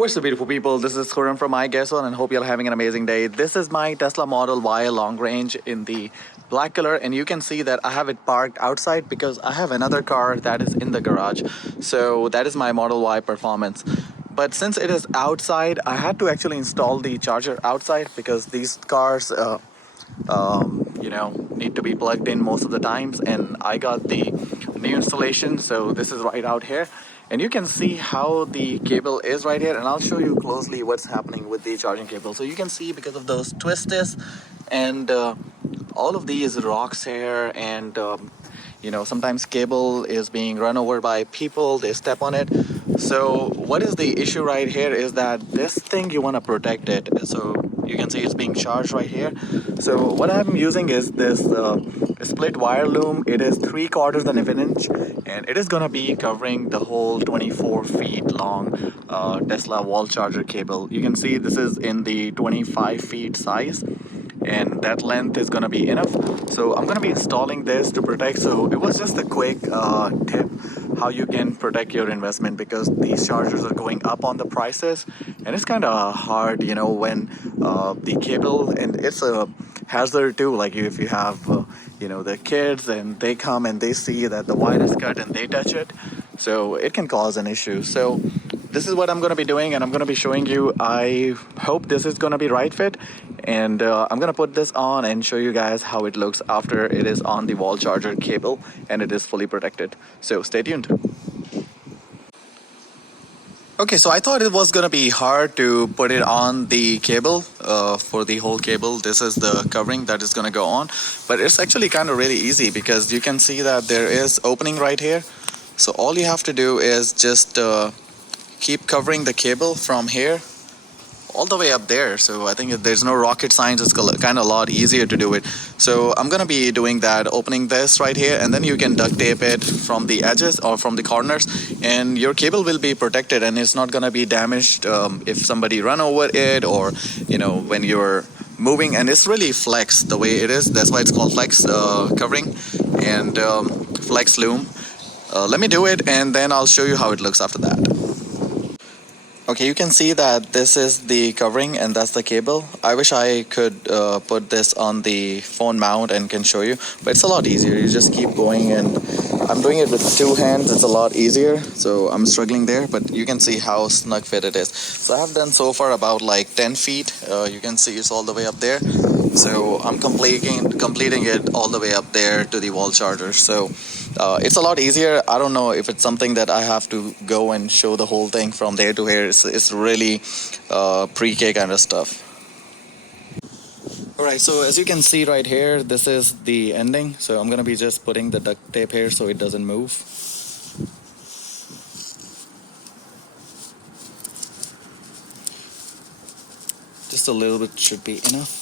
What's up, beautiful people? This is Khurram from iGuessOne and hope you're having an amazing day. This is my Tesla Model Y long range in the black color, and you can see that I have it parked outside because I have another car that is in the garage. So that is my Model Y Performance. But since it is outside, I had to actually install the charger outside because these cars need to be plugged in most of the times, and I got the new installation, so this is right out here, and you can see how the cable is right here, and I'll show you closely what's happening with the charging cable. So you can see because of those twists and all of these rocks here, and sometimes cable is being run over by people, they step on it. So what is the issue right here is that this thing, you want to protect it. So you can see it's being charged right here. So what I'm using is this split wire loom. It is 3/4 of an inch, and it is gonna be covering the whole 24 feet long Tesla wall charger cable. You can see this is in the 25 feet size, and that length is going to be enough. So I'm going to be installing this to protect. So it was just a quick tip how you can protect your investment, because these chargers are going up on the prices, and it's kind of hard, when the cable, and it's a hazard too, like if you have the kids and they come and they see that the wire is cut and they touch it, so it can cause an issue. So this is what I'm going to be doing, and I'm going to be showing you. I hope this is going to be right fit, and I'm going to put this on and show you guys how it looks after it is on the wall charger cable and it is fully protected. So stay tuned. Okay, so I thought it was going to be hard to put it on the cable for the whole cable. This is the covering that is going to go on, but it's actually kind of really easy because you can see that there is opening right here. So all you have to do is just keep covering the cable from here all the way up there. So I think there's no rocket science. It's kind of a lot easier to do it. So I'm gonna be doing that, opening this right here, and then you can duct tape it from the edges or from the corners, and your cable will be protected and it's not gonna be damaged if somebody run over it, or when you're moving. And it's really flex the way it is. That's why it's called flex covering, and flex loom. Let me do it and then I'll show you how it looks after that. Okay, you can see that this is the covering and that's the cable. I wish I could put this on the phone mount and can show you, but it's a lot easier. You just keep going, and I'm doing it with two hands. It's a lot easier, so I'm struggling there, but you can see how snug fit it is. So I have done so far about like 10 feet. You can see it's all the way up there. So I'm completing it all the way up there to the wall charger. So it's a lot easier. I don't know if it's something that I have to go and show the whole thing from there to here. It's really pre-K kind of stuff. Alright, so as you can see right here, this is the ending. So I'm gonna be just putting the duct tape here so it doesn't move. Just a little bit should be enough.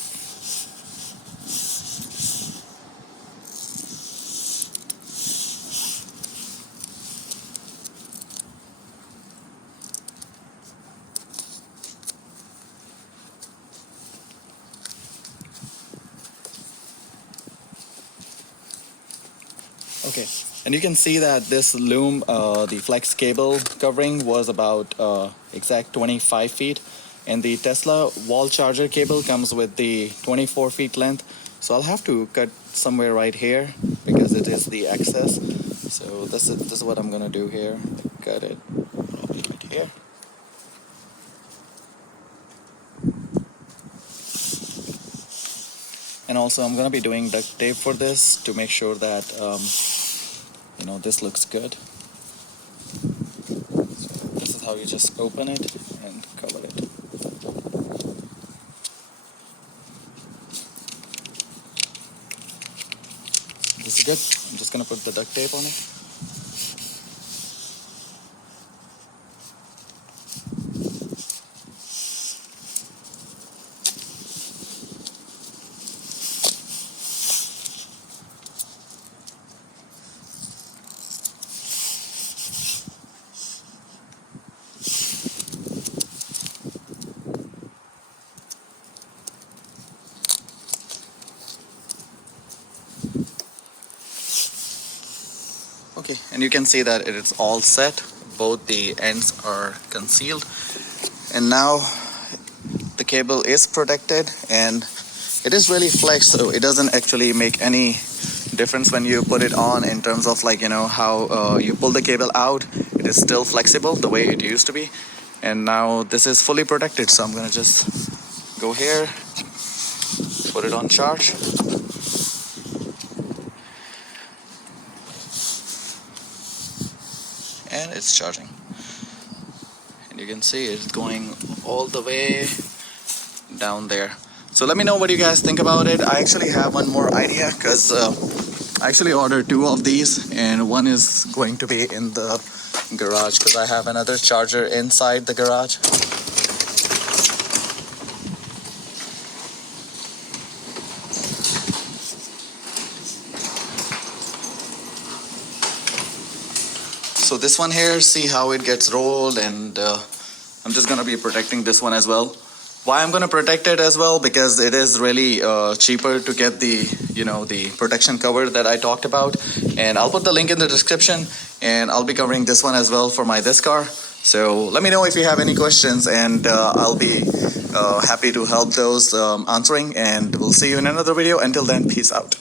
Okay, and you can see that this loom, the flex cable covering was about exact 25 feet, and the Tesla wall charger cable comes with the 24 feet length. So I'll have to cut somewhere right here because it is the excess. So this is what I'm gonna do here. Cut it probably right here. And also I'm gonna be doing duct tape for this to make sure that this looks good. So this is how you just open it and cover it. This is good. I'm just gonna put the duct tape on it. Okay, and you can see that it is all set. Both the ends are concealed. And now the cable is protected and it is really flexed, so it doesn't actually make any difference when you put it on in terms of like, you know, how you pull the cable out. It is still flexible the way it used to be. And now this is fully protected, so I'm gonna just go here, put it on charge. And it's charging. And you can see it's going all the way down there. So let me know what you guys think about it. I actually have one more idea because I actually ordered 2 of these and one is going to be in the garage because I have another charger inside the garage. So this one here, see how it gets rolled, and I'm just gonna be protecting this one as well. Why I'm gonna protect it as well? Because it is really cheaper to get the, you know, the protection cover that I talked about, and I'll put the link in the description, and I'll be covering this one as well for this car. So let me know if you have any questions, and I'll be happy to help those answering, and we'll see you in another video. Until then, peace out.